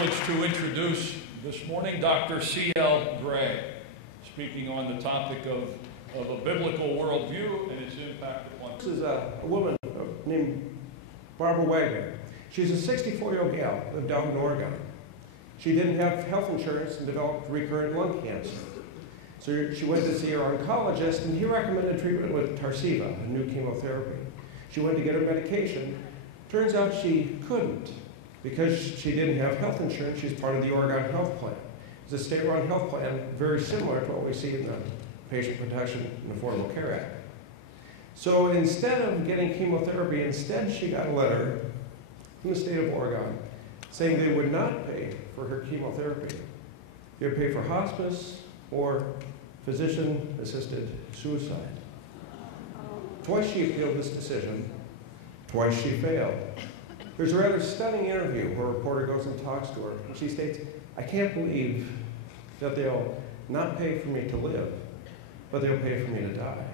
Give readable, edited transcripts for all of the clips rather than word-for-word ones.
privilege to introduce this morning Dr. C.L. Gray, speaking on the topic of a biblical worldview and its impact upon. This is a woman named Barbara Wagner. She's a 64-year-old gal, lived out in Oregon. She didn't have health insurance and developed recurrent lung cancer. So she went to see her oncologist, and he recommended treatment with Tarceva, a new chemotherapy. She went to get her medication. Turns out she couldn't. Because she didn't have health insurance, she's part of the Oregon Health Plan. It's a state-run health plan very similar to what we see in the Patient Protection and Affordable Care Act. So instead of getting chemotherapy, instead she got a letter from the state of Oregon saying they would not pay for her chemotherapy. They would pay for hospice or physician-assisted suicide. Twice she appealed this decision, twice she failed. There's a rather stunning interview where a reporter goes and talks to her, and she states, "I can't believe that they'll not pay for me to live, but they'll pay for me to die."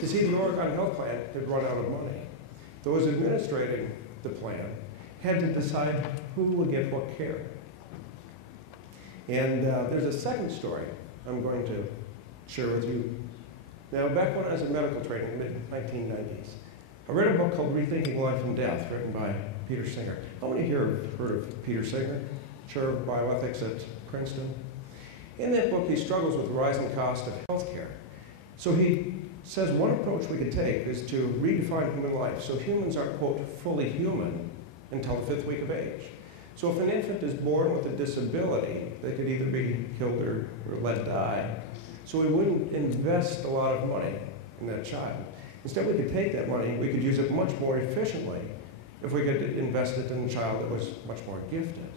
You see, the Oregon Health Plan had run out of money. Those administrating the plan had to decide who would get what care. And there's a second story I'm going to share with you. Now, back when I was in medical training in the mid-1990s, I read a book called Rethinking Life and Death, written by Peter Singer. How many here have heard of Peter Singer, chair of bioethics at Princeton? In that book, he struggles with the rising cost of healthcare. So he says one approach we could take is to redefine human life. So humans are, quote, fully human until the 5th week of age. So if an infant is born with a disability, they could either be killed or let die. So we wouldn't invest a lot of money in that child. Instead, we could take that money, we could use it much more efficiently if we could invest it in a child that was much more gifted.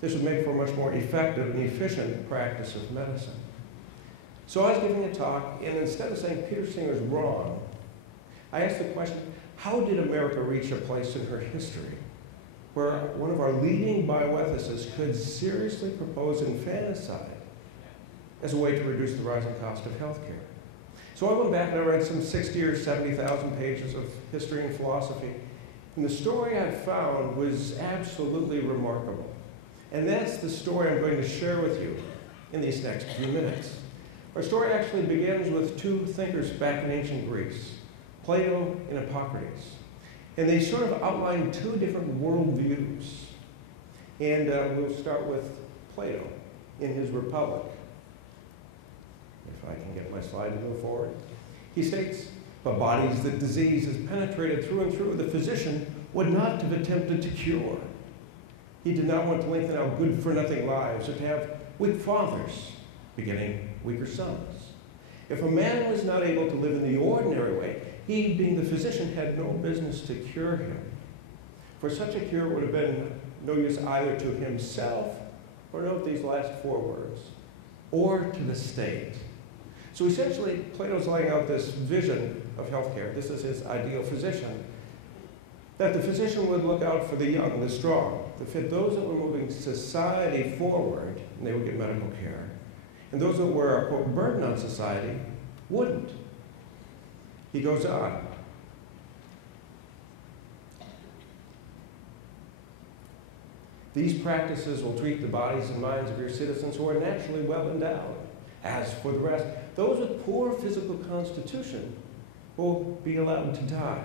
This would make for a much more effective and efficient practice of medicine. So I was giving a talk, and instead of saying Peter Singer's wrong, I asked the question, how did America reach a place in her history where one of our leading bioethicists could seriously propose infanticide as a way to reduce the rising cost of health care? So I went back and I read some 60 or 70,000 pages of history and philosophy, and the story I found was absolutely remarkable. And that's the story I'm going to share with you in these next few minutes. Our story actually begins with two thinkers back in ancient Greece, Plato and Hippocrates. And they sort of outline two different worldviews. And we'll start with Plato in his Republic. If I can get my slide to move forward. He states, "But bodies that disease has penetrated through and through, the physician would not have attempted to cure. He did not want to lengthen out good-for-nothing lives or to have weak fathers begetting weaker sons. If a man was not able to live in the ordinary way, he, being the physician, had no business to cure him. For such a cure would have been no use either to himself, or note these last four words, or to the state." So essentially, Plato's laying out this vision of healthcare. This is his ideal physician, that the physician would look out for the young, the strong, the fit, those that were moving society forward, and they would get medical care. And those that were a, quote, burden on society wouldn't. He goes on. "These practices will treat the bodies and minds of your citizens who are naturally well endowed. As for the rest, those with poor physical constitution will be allowed to die.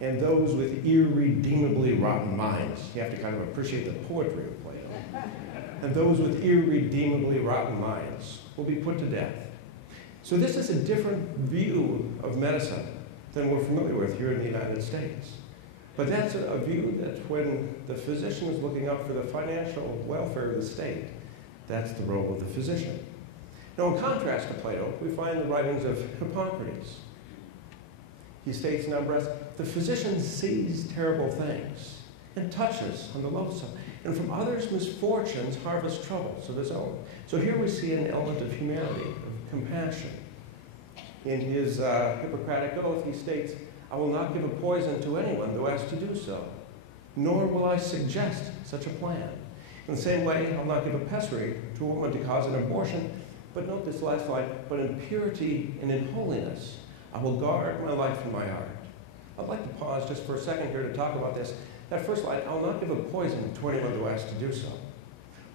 And those with irredeemably rotten minds," you have to kind of appreciate the poetry of Plato, "and those with irredeemably rotten minds will be put to death." So this is a different view of medicine than we're familiar with here in the United States. But that's a view that when the physician is looking out for the financial welfare of the state, that's the role of the physician. Now, in contrast to Plato, we find the writings of Hippocrates. He states in Underwent, "The physician sees terrible things and touches on the loathsome, and from others' misfortunes harvests troubles of his own." So here we see an element of humanity, of compassion. In his Hippocratic oath, he states, "I will not give a poison to anyone who asks to do so, nor will I suggest such a plan. In the same way, I'll not give a pessary to a woman to cause an abortion, but note this last line, but in purity and in holiness, I will guard my life and my art." I'd like to pause just for a second here to talk about this. That first line, I'll not give a poison to anyone who asks to do so.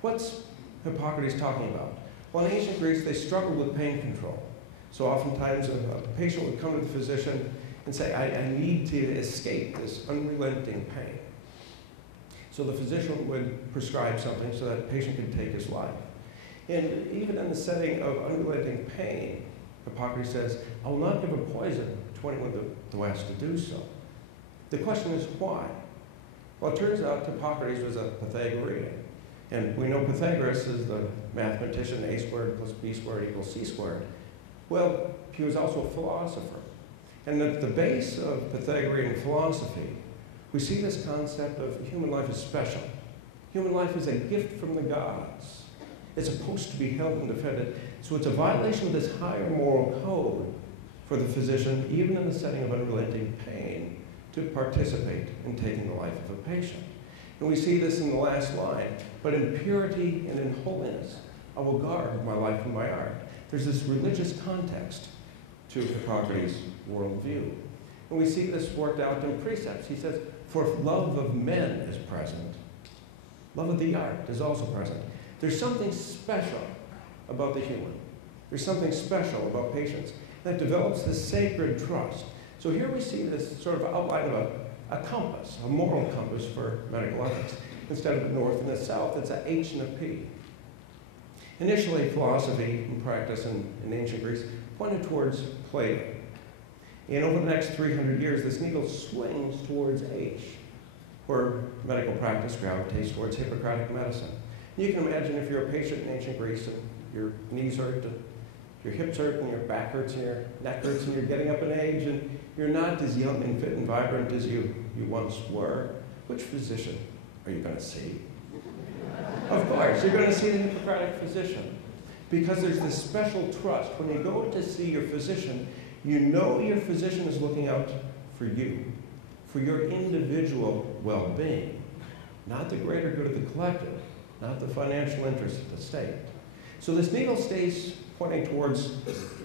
What's Hippocrates talking about? Well, in ancient Greece, they struggled with pain control. So oftentimes a patient would come to the physician and say, I need to escape this unrelenting pain. So the physician would prescribe something so that the patient could take his life. And even in the setting of unrelenting pain, Hippocrates says, I will not give a poison to anyone who asks to do so. The question is why? Well, it turns out Hippocrates was a Pythagorean. And we know Pythagoras is the mathematician, a squared plus b squared equals c squared. Well, he was also a philosopher. And at the base of Pythagorean philosophy, we see this concept of human life is special. Human life is a gift from the gods. It's supposed to be held and defended. So it's a violation of this higher moral code for the physician, even in the setting of unrelenting pain, to participate in taking the life of a patient. And we see this in the last line, but in purity and in holiness, I will guard my life and my art. There's this religious context to Hippocrates' worldview. And we see this worked out in precepts. He says, for if love of men is present, love of the art is also present. There's something special about the human. There's something special about patients that develops this sacred trust. So here we see this sort of outline of a compass, a moral compass for medical ethics. Instead of a north and a south, it's an H and a P. Initially, philosophy and practice in ancient Greece pointed towards Plato. And over the next 300 years, this needle swings towards H, where medical practice gravitates towards Hippocratic medicine. You can imagine if you're a patient in ancient Greece and your knees hurt, your hips hurt, and your back hurts, and your neck hurts, and you're getting up in age, and you're not as young and fit and vibrant as you once were, which physician are you going to see? Of course, you're going to see the Hippocratic physician, because there's this special trust. When you go to see your physician, you know your physician is looking out for you, for your individual well-being, not the greater good of the collective, not the financial interest of the state. So this needle stays pointing towards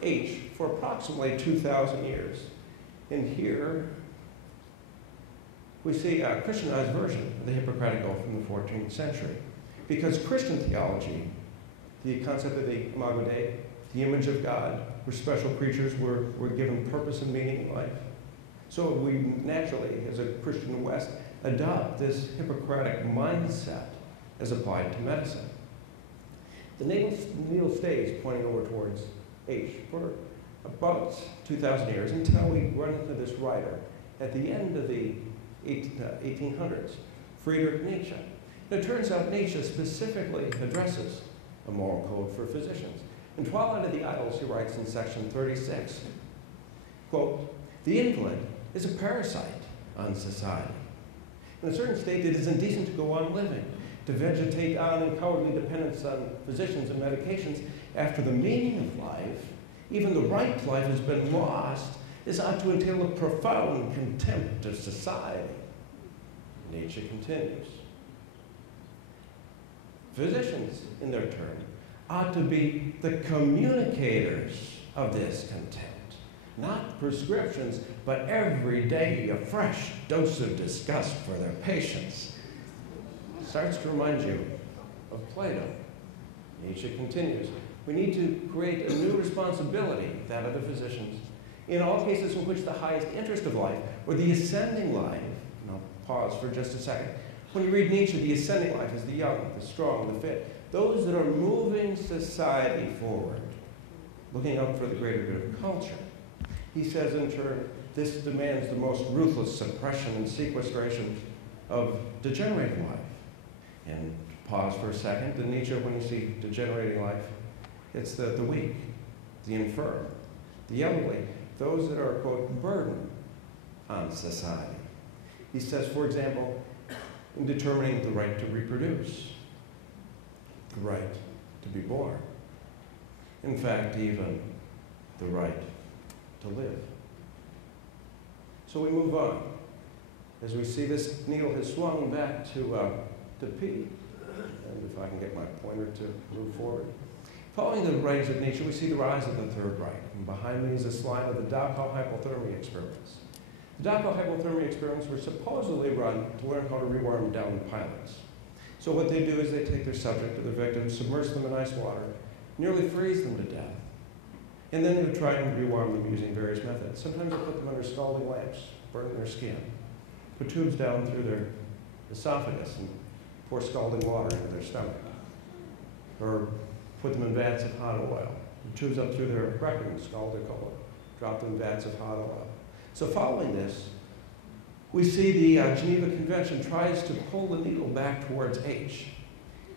H for approximately 2,000 years. And here we see a Christianized version of the Hippocratic Oath from the 14th century. Because Christian theology, the concept of the Imago Dei, the image of God, where special creatures were given purpose and meaning in life. So we naturally, as a Christian West, adopt this Hippocratic mindset as applied to medicine. The needle stays pointing over towards H for about 2,000 years until we run into this writer at the end of the 1800s, Friedrich Nietzsche. And it turns out Nietzsche specifically addresses a moral code for physicians. In Twilight of the Idols, he writes in section 36, quote, the invalid is a parasite on society. In a certain state, it is indecent to go on living, to vegetate on in cowardly dependence on physicians and medications after the meaning of life, even the right to life has been lost, is ought to entail a profound contempt of society. Nietzsche continues. Physicians, in their turn, ought to be the communicators of this contempt, not prescriptions, but every day a fresh dose of disgust for their patients. Starts to remind you of Plato. Nietzsche continues. We need to create a new responsibility, that of the physicians, in all cases in which the highest interest of life, or the ascending life, and I'll pause for just a second. When you read Nietzsche, the ascending life is the young, the strong, the fit, those that are moving society forward, looking out for the greater good of culture. He says, in turn, this demands the most ruthless suppression and sequestration of degenerating life. And pause for a second. In Nietzsche, when you see degenerating life, it's the weak, the infirm, the elderly, those that are, quote, burden on society. He says, for example, in determining the right to reproduce, the right to be born, in fact, even the right to live. So we move on. As we see, this needle has swung back to P, and if I can get my pointer to move forward. Following the writings of Nietzsche, we see the rise of the Third Reich. And behind me is a slide of the Dachau hypothermia experiments. The Doppler hypothermia experiments were supposedly run to learn how to rewarm downed pilots. So what they do is they take their subject or their victim, submerge them in ice water, nearly freeze them to death, and then they try and rewarm them using various methods. Sometimes they put them under scalding lamps, burning their skin, put tubes down through their esophagus and pour scalding water into their stomach, or put them in vats of hot oil, tubes up through their rectum, scald their colon, drop them in vats of hot oil. So following this, we see the Geneva Convention tries to pull the needle back towards H.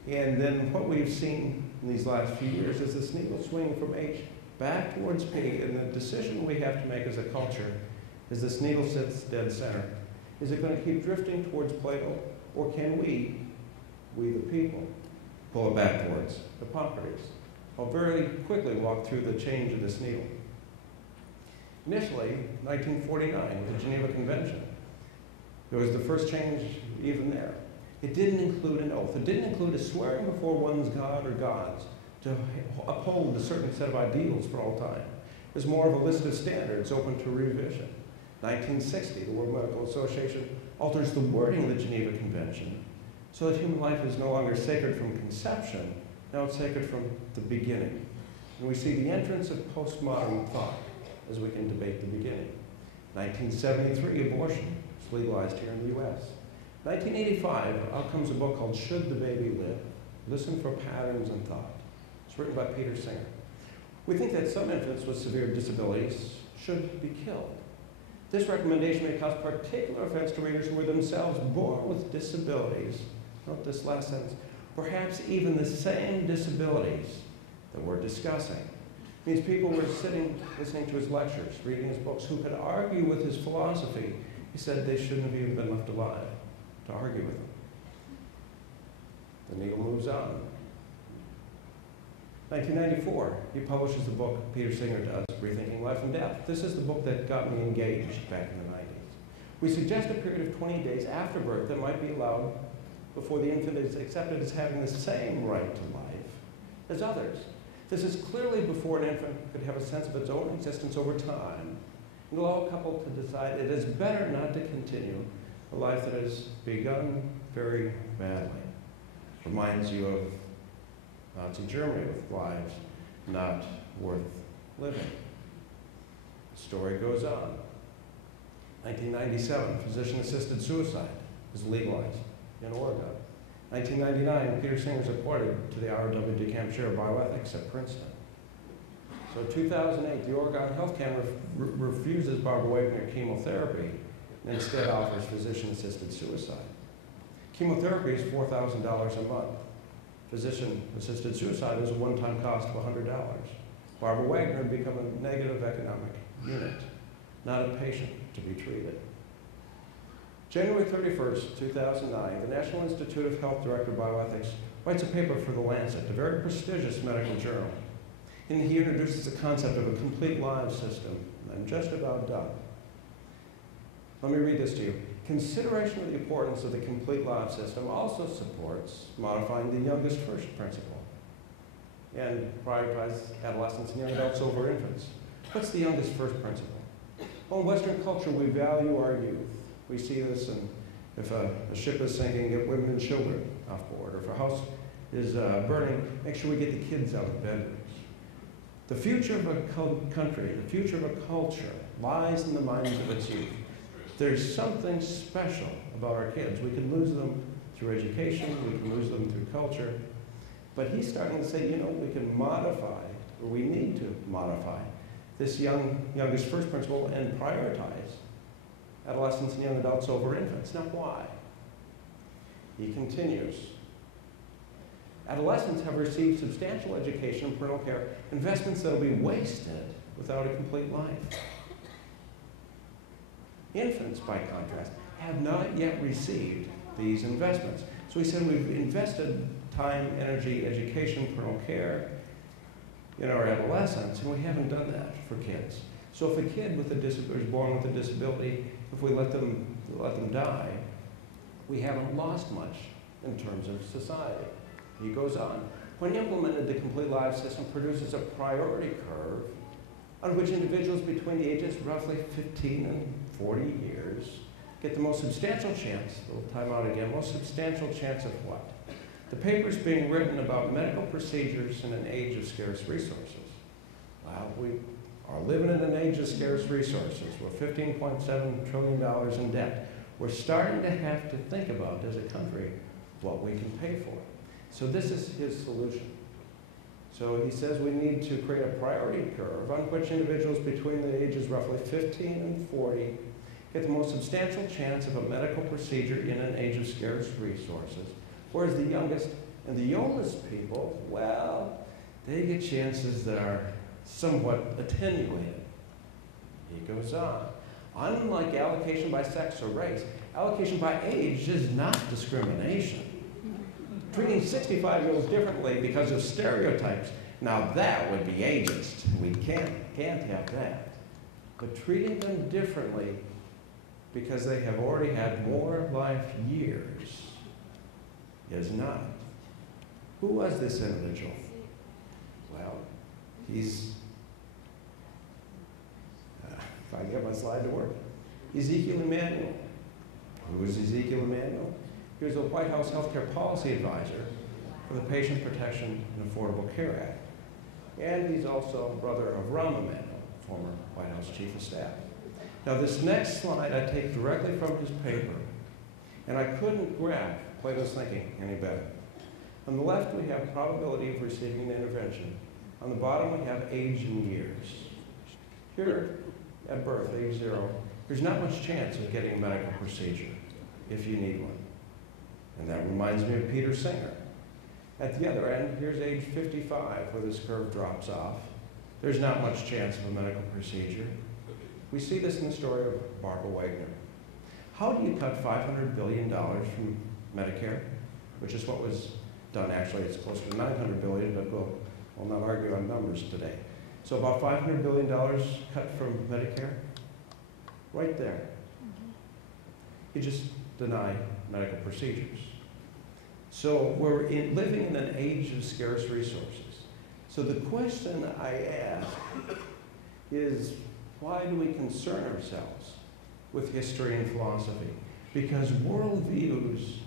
And then what we've seen in these last few years is this needle swinging from H back towards P. And the decision we have to make as a culture is this needle sits dead center. Is it going to keep drifting towards Plato, or can we the people, pull it back towards Hippocrates? I'll very quickly walk through the change of this needle. Initially, 1949, with the Geneva Convention, there was the first change even there. It didn't include an oath. It didn't include a swearing before one's god or gods to uphold a certain set of ideals for all time. It was more of a list of standards open to revision. 1960, the World Medical Association alters the wording of the Geneva Convention so that human life is no longer sacred from conception, now it's sacred from the beginning. And we see the entrance of postmodern thought as we can debate the beginning. 1973, abortion is legalized here in the US. 1985, out comes a book called Should the Baby Live? Listen for Patterns in Thought. It's written by Peter Singer. We think that some infants with severe disabilities should be killed. This recommendation may cause particular offense to readers who were themselves born with disabilities. Note this last sentence. Perhaps even the same disabilities that we're discussing. It means people were sitting, listening to his lectures, reading his books, who could argue with his philosophy. He said they shouldn't have even been left alive to argue with him. The needle moves on. 1994, he publishes the book Peter Singer does, Rethinking Life and Death. This is the book that got me engaged back in the 90s. We suggest a period of 20 days after birth that might be allowed before the infant is accepted as having the same right to life as others. This is clearly before an infant could have a sense of its own existence over time and allow a couple to decide it is better not to continue a life that has begun very badly. Reminds you of Nazi Germany with lives not worth living. The story goes on. 1997, physician-assisted suicide is legalized in Oregon. 1999, Peter Singer is appointed to the R.W. DeCamp Chair of Bioethics at Princeton. So 2008, the Oregon Health Cabinet refuses Barbara Wagner chemotherapy and instead offers physician-assisted suicide. Chemotherapy is $4,000 a month. Physician-assisted suicide is a one-time cost of $100. Barbara Wagner had become a negative economic unit, not a patient to be treated. January 31st, 2009, the National Institute of Health Director of Bioethics writes a paper for The Lancet, a very prestigious medical journal. And he introduces the concept of a complete lives system. I'm just about done. Let me read this to you. Consideration of the importance of the complete life system also supports modifying the youngest first principle and prioritize adolescents and young adults over infants. What's the youngest first principle? Well, in Western culture, we value our youth. We see this, and if a ship is sinking, get women and children off board. Or if a house is burning, make sure we get the kids out of bedrooms. The future of a country, the future of a culture, lies in the minds of its youth. There's something special about our kids. We can lose them through education, we can lose them through culture. But he's starting to say, you know, we can modify, or we need to modify, this youngest first principle and prioritize adolescents and young adults over infants. Now, why? He continues. Adolescents have received substantial education and parental care, investments that will be wasted without a complete life. Infants, by contrast, have not yet received these investments. So he said we've invested time, energy, education, parental care in our adolescents, and we haven't done that for kids. So if a kid with a disability is born with a disability, if we let them die, we haven't lost much in terms of society. He goes on. When implemented, the complete life system produces a priority curve on which individuals between the ages roughly 15 and 40 years get the most substantial chance, we'll time out again, most substantial chance of what? The paper's being written about medical procedures in an age of scarce resources. Well, we are living in an age of scarce resources. We're $15.7 trillion in debt. We're starting to have to think about, as a country, what we can pay for. So this is his solution. So he says we need to create a priority curve on which individuals between the ages roughly 15 and 40 get the most substantial chance of a medical procedure in an age of scarce resources, whereas the youngest and the oldest people, well, they get chances that are somewhat attenuated. He goes on. Unlike allocation by sex or race, allocation by age is not discrimination. Treating 65-year-olds differently because of stereotypes, now that would be ageist. We can't have that. But treating them differently because they have already had more life years is not. Who was this individual? Well, he's, if I get my slide to work, Ezekiel Emanuel. Who is Ezekiel Emanuel? He was a White House healthcare policy advisor for the Patient Protection and Affordable Care Act. And he's also a brother of Rahm Emanuel, former White House Chief of Staff. Now this next slide I take directly from his paper, and I couldn't graph Plato's thinking any better. On the left we have probability of receiving an intervention. On the bottom we have age in years. Here, at birth, age 0, there's not much chance of getting a medical procedure if you need one. And that reminds me of Peter Singer. At the other end, here's age 55, where this curve drops off. There's not much chance of a medical procedure. We see this in the story of Barbara Wagner. How do you cut $500 billion from Medicare, which is what was done? Actually, it's closer to $900 billion, but we'll not argue on numbers today. So about $500 billion cut from Medicare, right there. You just deny medical procedures. So we're living in an age of scarce resources. So the question I ask is, why do we concern ourselves with history and philosophy? Because worldviews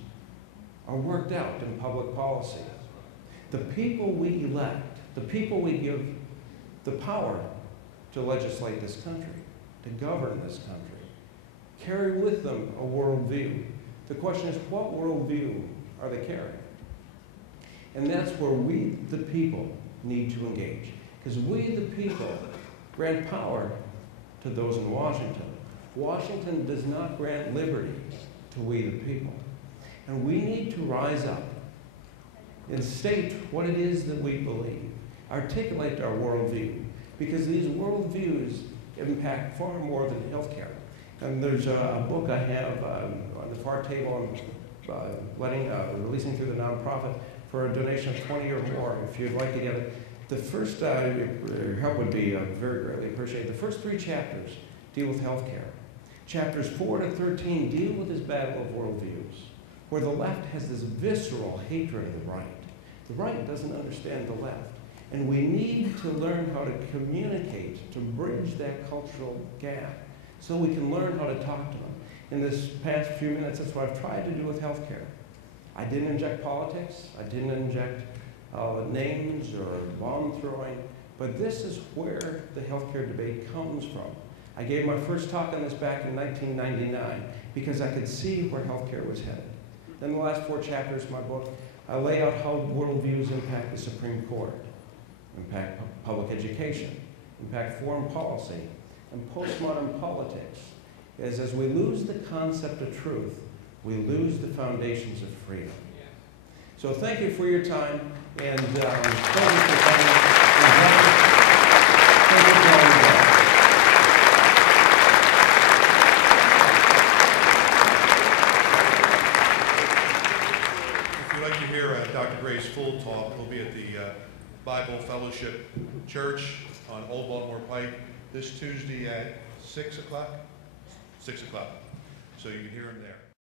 are worked out in public policy. The people we elect, the people we give the power to legislate this country, to govern this country, carry with them a worldview. The question is, what worldview are they carrying? And that's where we, the people, need to engage. Because we, the people, grant power to those in Washington. Washington does not grant liberty to we, the people. And we need to rise up and state what it is that we believe, articulate our worldview, because these worldviews impact far more than healthcare. And there's a book I have on the far table I'm releasing through the nonprofit for a donation of 20 or more if you'd like to get it. The first, your help would be very greatly appreciated. The first 3 chapters deal with healthcare. Chapters 4 to 13 deal with this battle of worldviews, where the left has this visceral hatred of the right. The right doesn't understand the left. And we need to learn how to communicate, to bridge that cultural gap, so we can learn how to talk to them. In this past few minutes, that's what I've tried to do with healthcare. I didn't inject politics. I didn't inject names or bomb throwing. But this is where the healthcare debate comes from. I gave my first talk on this back in 1999 because I could see where healthcare was headed. Then the last 4 chapters of my book, I lay out how worldviews impact the Supreme Court, impact public education, impact foreign policy, and postmodern politics. As we lose the concept of truth, we lose the foundations of freedom. So thank you for your time, and thank you for coming. Thank you for all you. If you'd like to hear Dr. Gray's full talk, we'll be at the Bible Fellowship Church on Old Baltimore Pike this Tuesday at 6 o'clock. 6 o'clock. So you can hear him there.